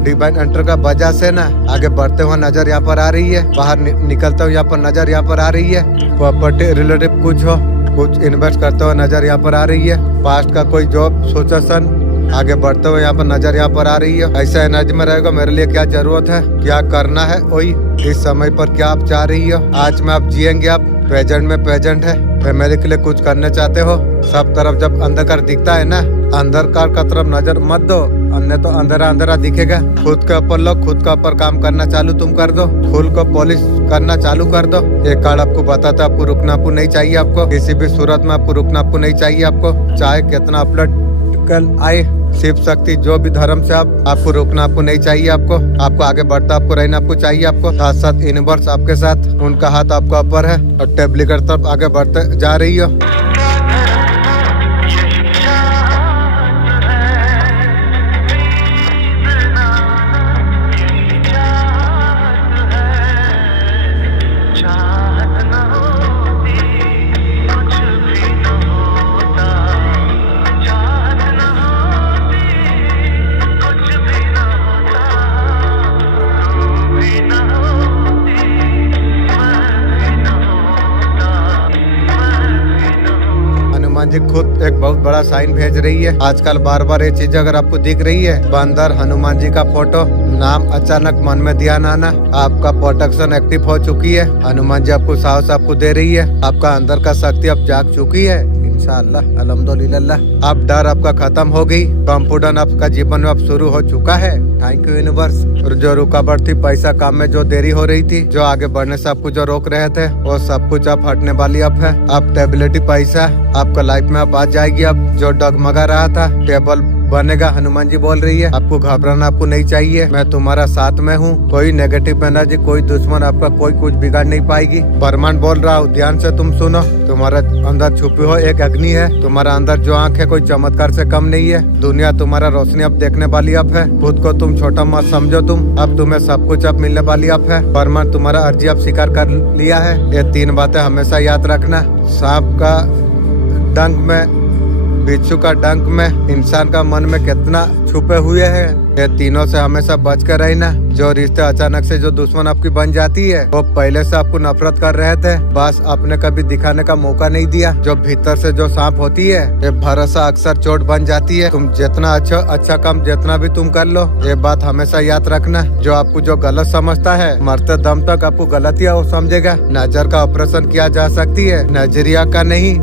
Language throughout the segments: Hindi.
डिवाइन एंटर का वजह से ना आगे बढ़ते हुए नजर यहाँ पर आ रही है। बाहर निकलते हुए यहाँ पर नजर यहाँ पर आ रही है। प्रॉपर्टी रिलेटिव कुछ हो, कुछ इन्वेस्ट करते हुए नजर यहाँ पर आ रही है। पास्ट का कोई जॉब सोचसन आगे बढ़ते हुए यहाँ पर नजर यहाँ पर आ रही है। ऐसा एनर्जी में रहेगा, मेरे लिए क्या जरूरत है, क्या करना है, वही इस समय पर क्या आप चाह रही हो। आज में आप जिएंगे, आप प्रेजेंट में प्रेजेंट है, फैमिली के लिए कुछ करने चाहते हो। सब तरफ जब अंधकार दिखता है ना, अंधकार का तरफ नजर मत दो, अन्य तो अंधेरा अंधेरा दिखेगा। खुद के ऊपर लो, खुद के ऊपर काम करना चालू तुम कर दो, खुद को पॉलिश करना चालू कर दो। ये कार्ड आपको बताता है आपको रुकना आपको नहीं चाहिए, आपको किसी भी सूरत में आपको रुकना आपको नहीं चाहिए। आपको चाहे कितना अपलट कल आए, शिव शक्ति जो भी धर्म से आपको रुकना आपको नहीं चाहिए। आपको आगे बढ़ता आपको रहना आपको चाहिए। आपको साथ साथ यूनिवर्स आपके साथ, उनका हाथ आपका ऊपर है और टेबल की तरफ आगे बढ़ते जा रही हो। हनुमान जी खुद एक बहुत बड़ा साइन भेज रही है। आजकल बार बार ये चीज अगर आपको दिख रही है, बंदर हनुमान जी का फोटो, नाम अचानक मन में ध्यान आना, आपका प्रोटेक्शन एक्टिव हो चुकी है। हनुमान जी आपको साहस आपको दे रही है, आपका अंदर का शक्ति अब जाग चुकी है। इंशाअल्लाह अल्हम्दुलिल्लाह अब डर आपका खत्म हो गई, कॉन्फिडेंस आपका जीवन में अब शुरू हो चुका है। Thank you universe. और जो रुकावट थी, पैसा काम में जो देरी हो रही थी, जो आगे बढ़ने से आपको जो रोक रहे थे, वो सब कुछ अब हटने वाली अब है। अब स्टेबिलिटी पैसा आपका लाइफ में अब आ जाएगी। अब जो डगमगा रहा था टेबल बनेगा। हनुमान जी बोल रही है आपको घबराना आपको नहीं चाहिए, मैं तुम्हारा साथ में हूँ। कोई नेगेटिव एनर्जी, कोई दुश्मन आपका कोई कुछ बिगाड़ नहीं पाएगी। ब्रह्मांड बोल रहा हूँ, ध्यान से तुम सुनो। तुम्हारे अंदर छुपी हो एक अग्नि है, तुम्हारा अंदर जो आँख है कोई चमत्कार से कम नहीं है। दुनिया तुम्हारा रोशनी अब देखने वाली अब है। खुद को तुम छोटा मत समझो, तुम अब तुम्हें सब कुछ अब मिलने वाली अब है। ब्रह्मांड तुम्हारा अर्जी अब स्वीकार कर लिया है। ये 3 बातें हमेशा याद रखना। सांप का डंक में, बिच्छू का डंक में, इंसान का मन में कितना छुपे हुए हैं। ये तीनों से हमेशा बच कर रहना। जो रिश्ते अचानक से जो दुश्मन आपकी बन जाती है, वो पहले से आपको नफरत कर रहे थे, बस आपने कभी दिखाने का मौका नहीं दिया। जो भीतर से जो सांप होती है, ये भरोसा अक्सर चोट बन जाती है। तुम जितना अच्छा काम जितना भी तुम कर लो, ये बात हमेशा याद रखना। जो आपको जो गलत समझता है, मरते दम तक आपको गलतियाँ वो समझेगा। नजर का ऑपरेशन किया जा सकती है, नजरिया का नहीं।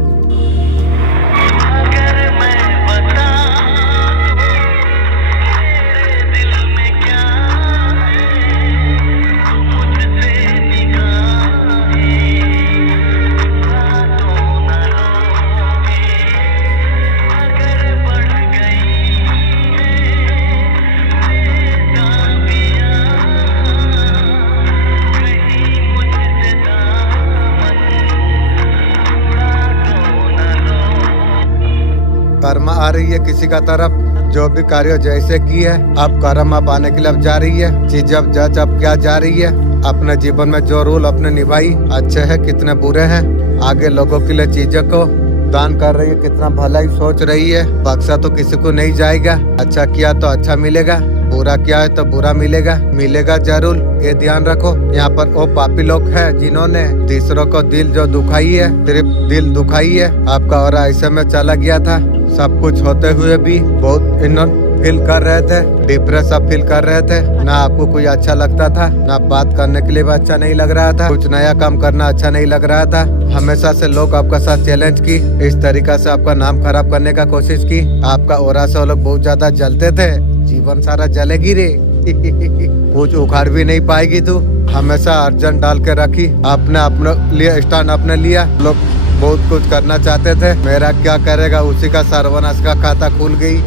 कर्म आ रही है किसी का तरफ, जो भी कार्य जैसे की है, अब कर्म अब आने के लिए अब जा रही है। चीज अब जज अब क्या जा रही है। अपने जीवन में जो रोल अपने निभाई, अच्छे है कितने बुरे हैं। आगे लोगों के लिए चीजों को दान कर रही है, कितना भलाई सोच रही है। बख्शा तो किसी को नहीं जाएगा। अच्छा किया तो अच्छा मिलेगा, बुरा किया है तो बुरा मिलेगा जरूर। ये ध्यान रखो। यहाँ पर वो पापी लोग हैं जिन्होंने दूसरों को दिल जो दुखाई है, सिर्फ दिल दुखाई है। आपका और ऐसे में चला गया था, सब कुछ होते हुए भी बहुत इन्होंने फील कर रहे थे, डिप्रेस अब फील कर रहे थे। ना आपको कोई अच्छा लगता था, ना बात करने के लिए भी अच्छा नहीं लग रहा था, कुछ नया काम करना अच्छा नहीं लग रहा था। हमेशा से लोग आपका साथ चैलेंज की, इस तरीका से आपका नाम खराब करने का कोशिश की। आपका ओरा से वो लोग बहुत ज्यादा जलते थे। जीवन सारा जलेगी रे कुछ उखाड़ भी नहीं पाएगी तू। हमेशा अर्जन डाल के रखी, अपने लिए स्टैंड अपने लिया। लोग बहुत कुछ करना चाहते थे, मेरा क्या करेगा, उसी का सर्वनाश का खाता खुल गई।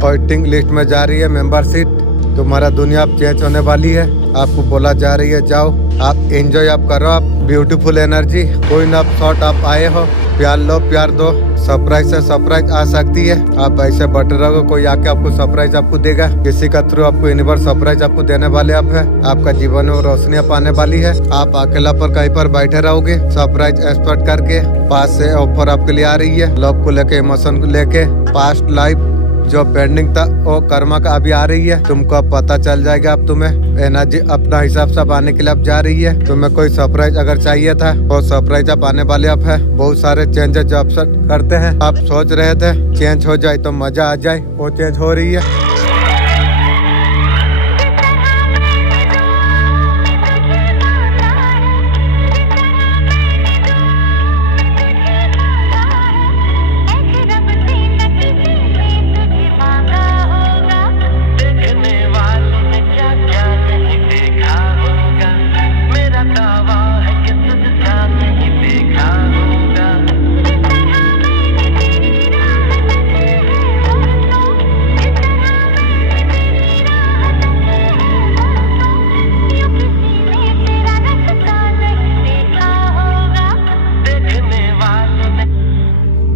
वेटिंग लिस्ट में जा रही है मेंबरशिप। तुम्हारा दुनिया अब चेंज होने वाली है। आपको बोला जा रही है जाओ, आप एंजॉय आप करो, आप ब्यूटीफुल एनर्जी। कोई ना शॉट आप आए हो, प्यार लो प्यार दो। सरप्राइज से सरप्राइज आ सकती है। आप ऐसे बटे रहोगे, कोई आके आपको सरप्राइज आपको देगा। किसी का थ्रू आपको यूनिवर्स सरप्राइज आपको देने वाले आप है। आपका जीवन में रोशनी आप आने वाली है। आप अकेला पर कहीं पर बैठे रहोगे, सरप्राइज एक्सपेक्ट करके। पास से ऑफर आपके लिए आ रही है, लव को लेके, इमोशन को लेके, पास्ट लाइफ जो पेंडिंग था वो कर्मा का अभी आ रही है, तुमको अब पता चल जाएगा। अब तुम्हें एनर्जी अपना हिसाब से आने के लिए अब जा रही है। तुम्हें कोई सरप्राइज अगर चाहिए था वो सरप्राइज अब आने वाले अब है। बहुत सारे चेंजेस जो अक्सर करते हैं, आप सोच रहे थे चेंज हो जाए तो मजा आ जाए, वो चेंज हो रही है।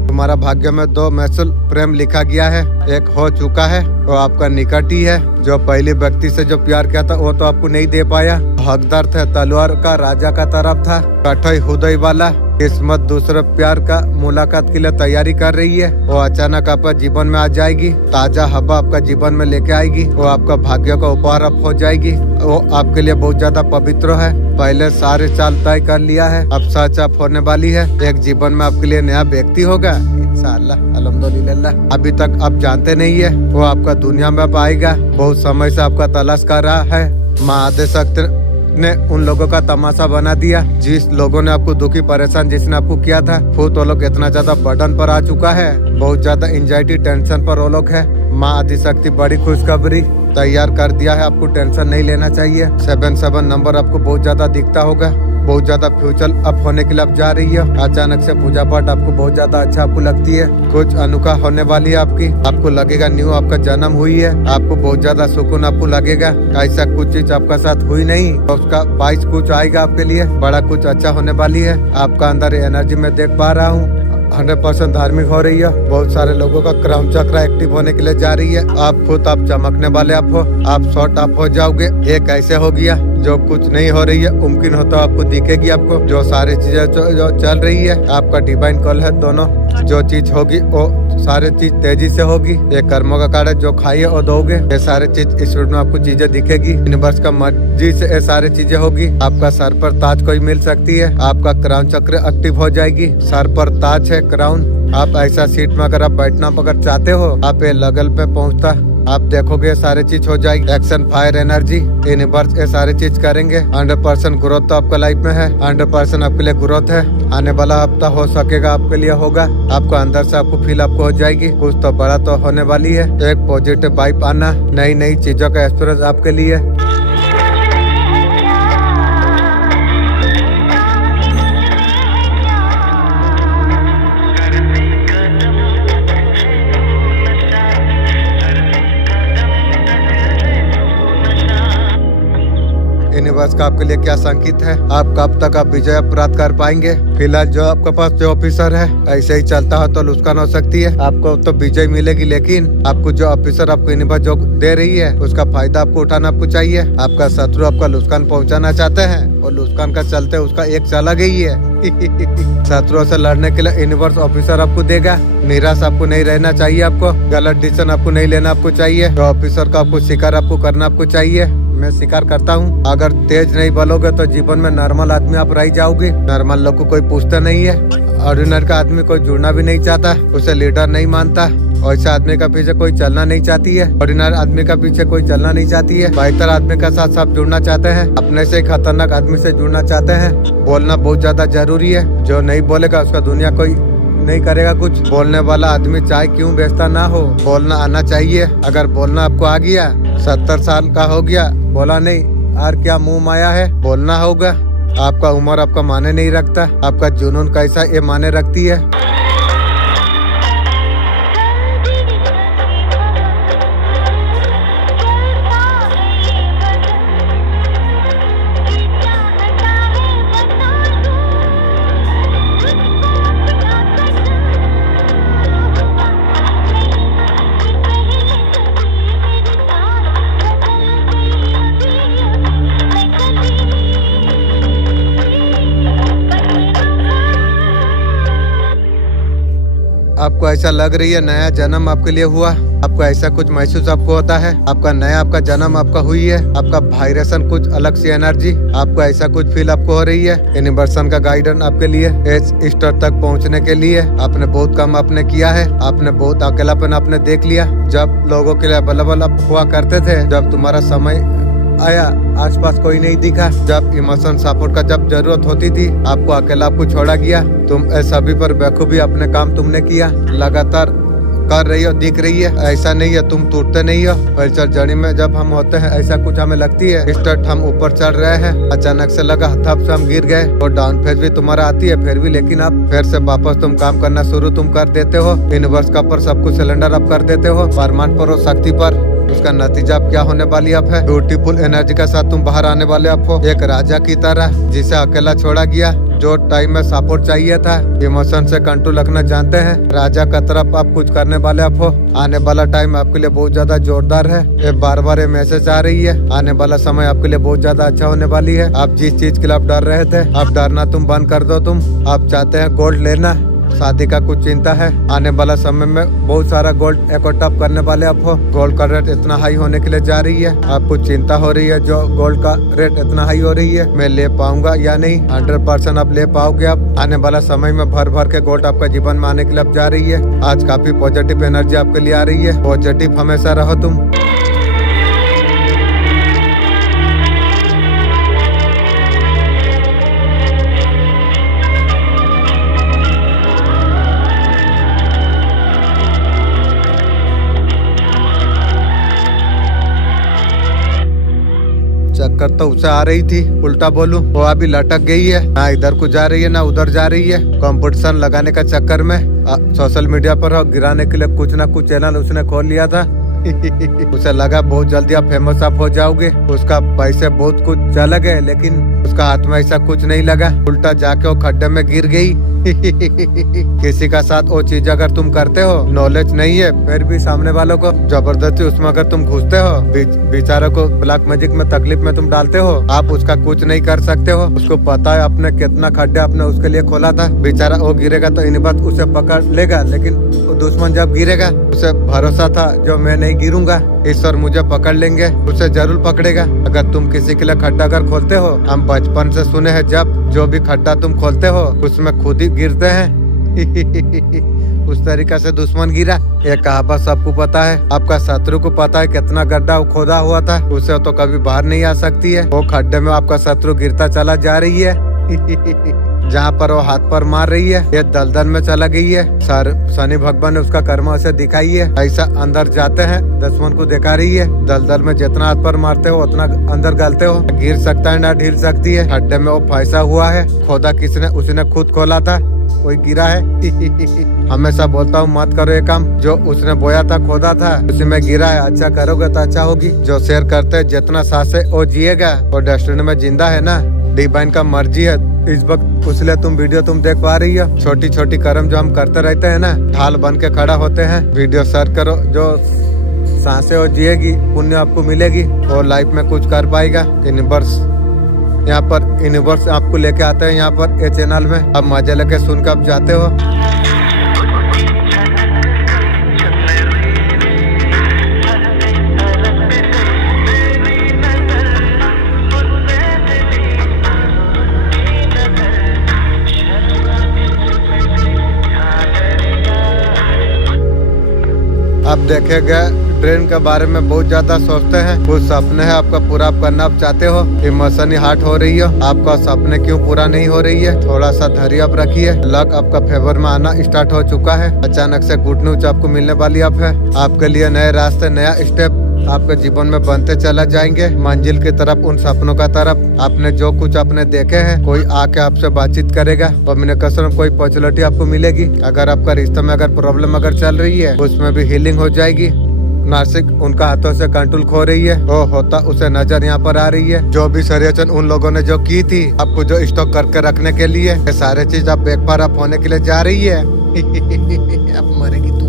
तुम्हारा भाग्य में 2 मैसूल प्रेम लिखा गया है, एक हो चुका है वो आपका निकट ही है। जो पहले व्यक्ति से जो प्यार किया था वो तो आपको नहीं दे पाया, हकदार थे तलवार का, राजा का तरफ था, कठोर हृदय वाला। किस्मत दूसरे प्यार का मुलाकात के लिए तैयारी कर रही है, वो अचानक आपका जीवन में आ जाएगी, ताजा हवा आपका जीवन में लेके आएगी, वो आपका भाग्य का उपहार अब हो जाएगी। वो आपके लिए बहुत ज्यादा पवित्र है, पहले सारे चाल तय कर लिया है, अब सच आप होने वाली है। एक जीवन में आपके लिए नया व्यक्ति होगा इंशाअल्लाह, अल्हम्दुलिल्लाह। अभी तक आप जानते नहीं है वो आपका दुनिया में अब आएगा, बहुत समय से आपका तलाश कर रहा है। माँ आदिशक्ति ने उन लोगों का तमाशा बना दिया, जिस लोगों ने आपको दुखी परेशान जिसने आपको किया था, खुद वो लोग इतना ज्यादा बर्डन पर आ चुका है, बहुत ज्यादा एंजाइटी टेंशन पर वो लोग है। माँ आदिशक्ति बड़ी खुशखबरी तैयार कर दिया है, आपको टेंशन नहीं लेना चाहिए। 77 नंबर आपको बहुत ज्यादा दिखता होगा, बहुत ज्यादा फ्यूचर अप होने के लिए अब जा रही है। अचानक से पूजा पाठ आपको बहुत ज्यादा अच्छा आपको लगती है, कुछ अनोखा होने वाली है आपकी, आपको लगेगा न्यू आपका जन्म हुई है, आपको बहुत ज्यादा सुकून आपको लगेगा। ऐसा कुछ चीज आपका साथ हुई नहीं, तो उसका 22 कुछ आएगा आपके लिए, बड़ा कुछ अच्छा होने वाली है। आपका अंदर एनर्जी में देख पा रहा हूँ 100% धार्मिक हो रही है, बहुत सारे लोगों का क्राउन चक्र एक्टिव होने के लिए जा रही है। आप खुद आप चमकने वाले आप हो, आप शॉर्ट अप हो जाओगे। ये कैसे हो गया, जो कुछ नहीं हो रही है मुमकिन होता आपको दिखेगी, आपको जो सारी चीजें जो चल रही है आपका डिवाइन कॉल है। दोनों जो चीज होगी वो सारे चीज तेजी से होगी, ये कर्मों का कार्य जो खाइए और दोगे, ये सारे चीज इस रूप में आपको चीजें दिखेगी। यूनिवर्स का मर्जी से ये सारी चीजें होगी। आपका सर पर ताज कोई मिल सकती है, आपका क्राउन चक्र एक्टिव हो जाएगी, सर पर ताज है क्राउन। आप ऐसा सीट में अगर आप बैठना अगर चाहते हो, आप ये लेवल पे पहुंचता आप देखोगे सारे चीज हो जाएगी। एक्शन फायर एनर्जी यूनिवर्स ये सारे चीज करेंगे। 100% ग्रोथ तो आपका लाइफ में है, 100% आपके लिए ग्रोथ है। आने वाला हफ्ता हो सकेगा आपके लिए होगा, आपको अंदर से आपको फील आपको हो जाएगी, कुछ तो बड़ा तो होने वाली है। एक पॉजिटिव वाइब आना, नई नई चीजों का एक्सपीरियंस आपके लिए। यूनिवर्स का आपके लिए क्या संकेत है, आप कब तक आप विजय प्राप्त कर पाएंगे। फिलहाल जो आपके पास जो ऑफिसर है ऐसे ही चलता है तो नुकसान हो सकती है, आपको तो विजय मिलेगी, लेकिन आपको जो ऑफिसर आपको यूनिवर्स जो दे रही है उसका फायदा आपको उठाना आपको चाहिए। आपका शत्रु आपका नुकसान पहुंचाना चाहते हैं और नुकसान का चलते उसका एक चला गई है। शत्रुओं से लड़ने के लिए यूनिवर्स ऑफिसर आपको देगा। निराश आपको नहीं रहना चाहिए, आपको गलत डिसीजन आपको नहीं लेना आपको चाहिए। तो ऑफिसर का आपको शिकार आपको करना आपको चाहिए। मैं स्वीकार करता हूँ, अगर तेज नहीं बोलोगे तो जीवन में नॉर्मल आदमी आप रह जाओगे। नॉर्मल लोग को कोई पूछता नहीं है, ऑर्डिनरी का आदमी कोई जुड़ना भी नहीं चाहता, उसे लीडर नहीं मानता। ऐसा आदमी का पीछे कोई चलना नहीं चाहती है, ऑर्डिनरी आदमी का पीछे कोई चलना नहीं चाहती है। बेहतर आदमी का साथ सब जुड़ना चाहते हैं, अपने से खतरनाक आदमी से जुड़ना चाहते हैं। बोलना बहुत ज्यादा जरूरी है, जो नहीं बोलेगा उसका दुनिया कोई नहीं करेगा कुछ। बोलने वाला आदमी चाहे क्यों बेचता ना हो, बोलना आना चाहिए। अगर बोलना आपको आ गया, 70 साल का हो गया, बोला नहीं और क्या मुंह माया है, बोलना होगा। आपका उम्र आपका माने नहीं रखता, आपका जुनून कैसा ये माने रखती है। आपको ऐसा लग रही है नया जन्म आपके लिए हुआ, आपको ऐसा कुछ महसूस आपको होता है, आपका जन्म आपका हुई है, आपका वाइब्रेशन कुछ अलग सी एनर्जी, आपको ऐसा कुछ फील आपको हो रही है। यूनिवर्सल का गाइडेंस आपके लिए इस स्तर तक पहुंचने के लिए आपने बहुत काम आपने किया है, आपने बहुत अकेलापन आपने देख लिया। जब लोगों के लिए अवेलेबल आप हुआ करते थे, जब तुम्हारा समय आया आसपास कोई नहीं दिखा, जब इमोशन सपोर्ट का जब जरूरत होती थी आपको अकेला आपको छोड़ा गया, तुम सभी पर बेखूबी अपने काम तुमने किया, लगातार कर रही हो, दिख रही है। ऐसा नहीं है तुम टूटते नहीं हो। पर जर्नी में जब हम होते हैं ऐसा कुछ हमें लगती है स्टार्ट हम ऊपर चढ़ रहे हैं, अचानक से लगा थप से हम गिर गए और डाउन फेज भी तुम्हारा आती है फिर भी, लेकिन अब फिर से वापस तुम काम करना शुरू तुम कर देते हो। यूनिवर्स का पर सब कुछ सिलेंडर अब कर देते हो, परमान पर और शक्ति पर। उसका नतीजा अब क्या होने वाली अब है, ब्यूटीफुल एनर्जी के साथ तुम बाहर आने वाले अब हो, एक राजा की तरह जिसे अकेला छोड़ा गया, जो टाइम में सपोर्ट चाहिए था, इमोशन से कंट्रोल रखना जानते हैं, राजा का तरफ आप कुछ करने वाले आप हो। आने वाला टाइम आपके लिए बहुत ज्यादा जोरदार है, ये बार ये मैसेज आ रही है, आने वाला समय आपके लिए बहुत ज्यादा अच्छा होने वाली है। आप जिस चीज के लिए आप डर रहे थे, अब डरना तुम बंद कर दो। तुम आप चाहते हैं गोल्ड लेना, शादी का कुछ चिंता है, आने वाला समय में बहुत सारा गोल्ड इकट्ठा करने वाले आप हो। गोल्ड का रेट इतना हाई होने के लिए जा रही है, आपको चिंता हो रही है जो गोल्ड का रेट इतना हाई हो रही है, मैं ले पाऊंगा या नहीं। 100% आप ले पाओगे। आप आने वाला समय में भर के गोल्ड आपका जीवन में आने के लिए जा रही है। आज काफी पॉजिटिव एनर्जी आपके लिए आ रही है, पॉजिटिव हमेशा रहो तुम। चक्कर तो उसे आ रही थी, उल्टा बोलूं वो अभी लटक गई है, ना इधर को जा रही है ना उधर जा रही है। कंपटीशन लगाने का चक्कर में सोशल मीडिया पर गिराने के लिए कुछ ना कुछ चैनल उसने खोल लिया था। उसे लगा बहुत जल्दी आप फेमस आप हो जाओगे, उसका पैसे बहुत कुछ चल गए, लेकिन उसका हाथ में ऐसा कुछ नहीं लगा, उल्टा जाके वो खड्डे में गिर गई। किसी का साथ वो चीज अगर तुम करते हो, नॉलेज नहीं है फिर भी सामने वालों को जबरदस्ती उसमें अगर तुम घुसते हो, बेचारों को ब्लैक मैजिक में तकलीफ में तुम डालते हो, आप उसका कुछ नहीं कर सकते हो। उसको पता है अपने कितना खड्डे आपने उसके लिए खोला था, बेचारा वो गिरेगा तो इन बात उसे पकड़ लेगा, लेकिन दुश्मन जब गिरेगा उसे भरोसा था जो मैं नहीं गिरूंगा, ईश्वर मुझे पकड़ लेंगे, उसे जरूर पकड़ेगा। अगर तुम किसी के लिए खड्डा अगर खोलते हो, हम बचपन से सुने हैं जब जो भी खड्डा तुम खोलते हो उसमें खुद ही गिरते हैं। उस तरीका से दुश्मन गिरा। ये कहावत सबको पता है, आपका शत्रु को पता है कितना गड्ढा खोदा हुआ था, उसे तो कभी बाहर नहीं आ सकती है। वो खड्डे में आपका शत्रु गिरता चला जा रही है। जहाँ पर वो हाथ पर मार रही है, ये दलदल में चला गई है। शनि भगवान ने उसका कर्म उसे दिखाई है, ऐसा अंदर जाते हैं दुश्मन को दिखा रही है। दलदल में जितना हाथ पर मारते हो उतना अंदर गलते हो, गिर सकता है ना ढील सकती है। खड्डे में वो फंसा हुआ है, खोदा किसने, उसने खुद खोला था, कोई गिरा है। हमेशा बोलता हूँ मत करो ये काम, जो उसने बोया था खोदा था उसी में गिरा है। अच्छा करोगे तो अच्छा होगी। जो शेयर करते है जितना सांसे वो जिएगा, और डेस्टिनी में जिंदा है ना, डिवाइन का मर्जी है इस वक्त, इसलिए तुम वीडियो तुम देख पा रही हो। छोटी छोटी कर्म जो हम करते रहते हैं ना, ढाल बन के खड़ा होते हैं। वीडियो शेयर करो, जो सांसें वो जिएगी पुण्य आपको मिलेगी, और लाइफ में कुछ कर पाएगा। यूनिवर्स यहाँ पर यूनिवर्स आपको लेके आते हैं यहाँ पर ये चैनल में, अब मजे लेके सुनकर आप जाते हो। आप देखेगा ड्रीम के बारे में बहुत ज्यादा सोचते हैं, कुछ सपने हैं आपका पूरा करना आप चाहते हो, इमोशनली हार्ट हो रही हो, आपका सपने क्यों पूरा नहीं हो रही है, थोड़ा सा धैर्य आप रखिए। लक आपका फेवर में आना स्टार्ट हो चुका है, अचानक से गुड न्यूज आपको मिलने वाली आप है। आपके लिए नए रास्ते, नया स्टेप आपके जीवन में बनते चला जाएंगे, मंजिल की तरफ, उन सपनों का तरफ। आपने जो कुछ आपने देखे हैं, कोई आके आपसे बातचीत करेगा, कम्युनिकेशन कोई पॉपुलरिटी आपको मिलेगी। अगर आपका रिश्ते में अगर प्रॉब्लम अगर चल रही है, उसमें भी हीलिंग हो जाएगी। नासिक उनका हाथों से कंट्रोल खो रही है, वो होता उसे नजर यहाँ पर आ रही है। जो भी षड्यंत्र उन लोगों ने जो की थी आपको जो स्टॉक करके रखने के लिए, ये सारे चीज आप एक बार आप होने के लिए जा रही है। अब मरेगी तू,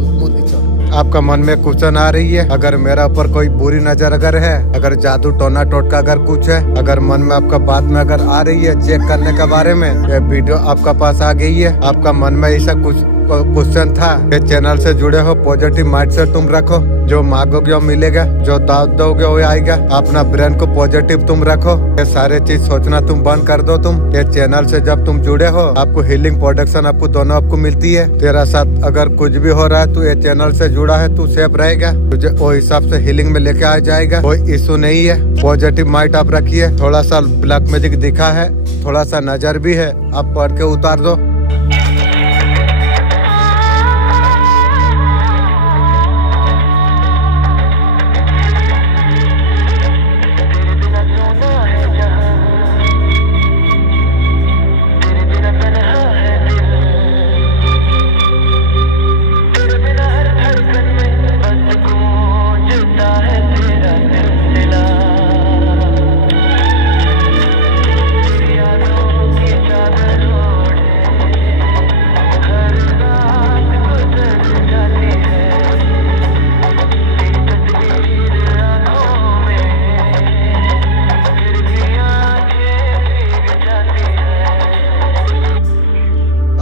आपका मन में क्वेश्चन आ रही है, अगर मेरा ऊपर कोई बुरी नजर अगर है, अगर जादू टोना टोटका अगर कुछ है, अगर मन में आपका बात में अगर आ रही है चेक करने के बारे में, ये वीडियो आपका पास आ गई है। आपका मन में ऐसा कुछ क्वेश्चन था कि चैनल से जुड़े हो, पॉजिटिव माइंड से तुम रखो, जो मांगोगे वो मिलेगा, जो दावत दोगे वो आएगा। अपना ब्रेन को पॉजिटिव तुम रखो, ये सारे चीज सोचना तुम बंद कर दो। तुम ये चैनल से जब तुम जुड़े हो, आपको हीलिंग प्रोडक्शन आपको दोनों आपको मिलती है। तेरा साथ अगर कुछ भी हो रहा है तो ये चैनल से जुड़ा है, तू सेफ रहेगा, तुझे वो हिसाब से हीलिंग में लेके आ जाएगा, कोई इशू नहीं है। पॉजिटिव माइंड आप रखिए। थोड़ा सा ब्लैक मैजिक दिखा है, थोड़ा सा नजर भी है, आप पढ़ के उतार दो।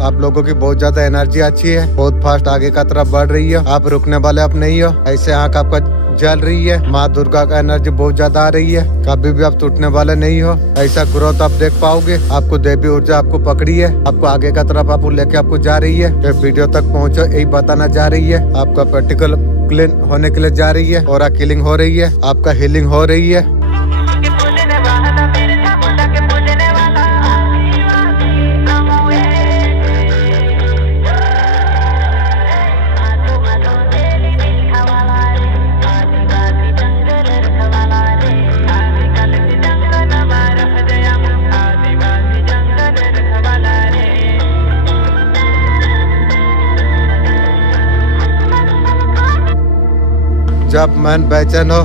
आप लोगों की बहुत ज्यादा एनर्जी अच्छी है, बहुत फास्ट आगे का तरफ बढ़ रही है, आप रुकने वाले आप नहीं हो। ऐसे आंख आपका जल रही है, माँ दुर्गा का एनर्जी बहुत ज्यादा आ रही है, कभी भी आप टूटने वाले नहीं हो। ऐसा ग्रोथ आप देख पाओगे, आपको देवी ऊर्जा आपको पकड़ी है, आपको आगे का तरफ आपको लेके आपको जा रही है। ये वीडियो तक पहुँचो यही बताना जा रही है, आपका प्रैक्टिकल क्लीन होने के लिए जा रही है, और किलिंग हो रही है, आपका हीलिंग हो रही है। जब मन बेचैन हो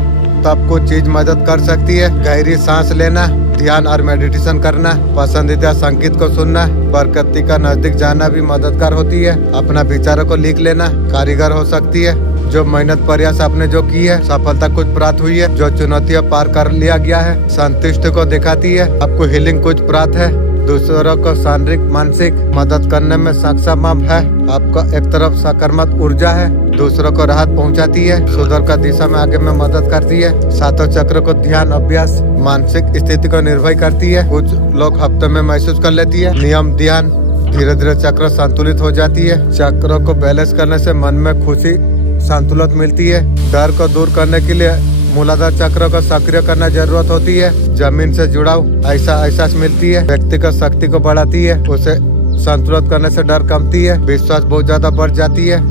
तब कुछ चीज मदद कर सकती है। गहरी सांस लेना, ध्यान और मेडिटेशन करना, पसंदीदा संगीत को सुनना, प्रकृति का नजदीक जाना भी मददगार होती है। अपना विचारों को लिख लेना कारीगर हो सकती है। जो मेहनत प्रयास आपने जो की है, सफलता कुछ प्राप्त हुई है, जो चुनौतियां पार कर लिया गया है, संतुष्टि को दिखाती है। आपको हीलिंग कुछ प्राप्त है, दूसरों को शारीरिक मानसिक मदद करने में सक्षम है। आपका एक तरफ सकारात्मक ऊर्जा है, दूसरों को राहत पहुंचाती है, सुधार का दिशा में आगे में मदद करती है। सातों चक्र को ध्यान अभ्यास मानसिक स्थिति को निर्भय करती है। कुछ लोग हफ्ते में महसूस कर लेती है। नियम ध्यान, धीरे धीरे चक्र संतुलित हो जाती है। चक्रों को बैलेंस करने से मन में खुशी संतुलित मिलती है। डर को दूर करने के लिए मूलाधार चक्र को सक्रिय करना जरूरत होती है। जमीन से जुड़ाव ऐसा एहसास मिलती है, व्यक्ति का शक्ति को बढ़ाती है, उसे संतुलित करने से डर कमती है, विश्वास बहुत ज्यादा बढ़ जाती है।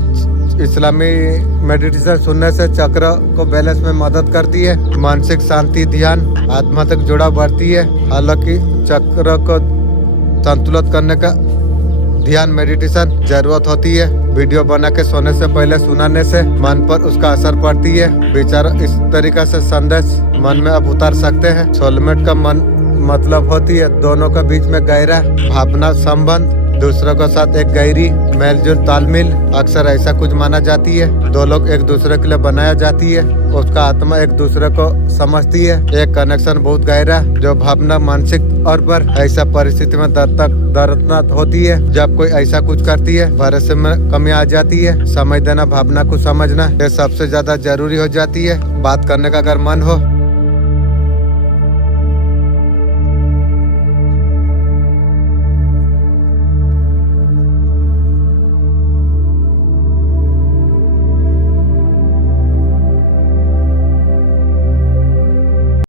इस्लामी मेडिटेशन सुनने से चक्र को बैलेंस में मदद करती है। मानसिक शांति, ध्यान, आत्मा तक जुड़ाव बढ़ती है। हालांकि चक्र को संतुलित करने का ध्यान मेडिटेशन जरूरत होती है। वीडियो बना के सोने से पहले सुनाने से मन पर उसका असर पड़ती है। विचार इस तरीके से संदेश मन में आप उतार सकते हैं। सोलमेट का मन मतलब होती है दोनों के बीच में गहरा भावना संबंध, दूसरों के साथ एक गहरी मेलजोल तालमेल। अक्सर ऐसा कुछ माना जाती है, दो लोग एक दूसरे के लिए बनाया जाती है, उसका आत्मा एक दूसरे को समझती है। एक कनेक्शन बहुत गहरा जो भावना मानसिक और पर ऐसा परिस्थिति में दर्दनाक होती है। जब कोई ऐसा कुछ करती है, भरोसे में कमी आ जाती है। समय देना, भावना को समझना, ये सबसे ज्यादा जरूरी हो जाती है। बात करने का अगर मन हो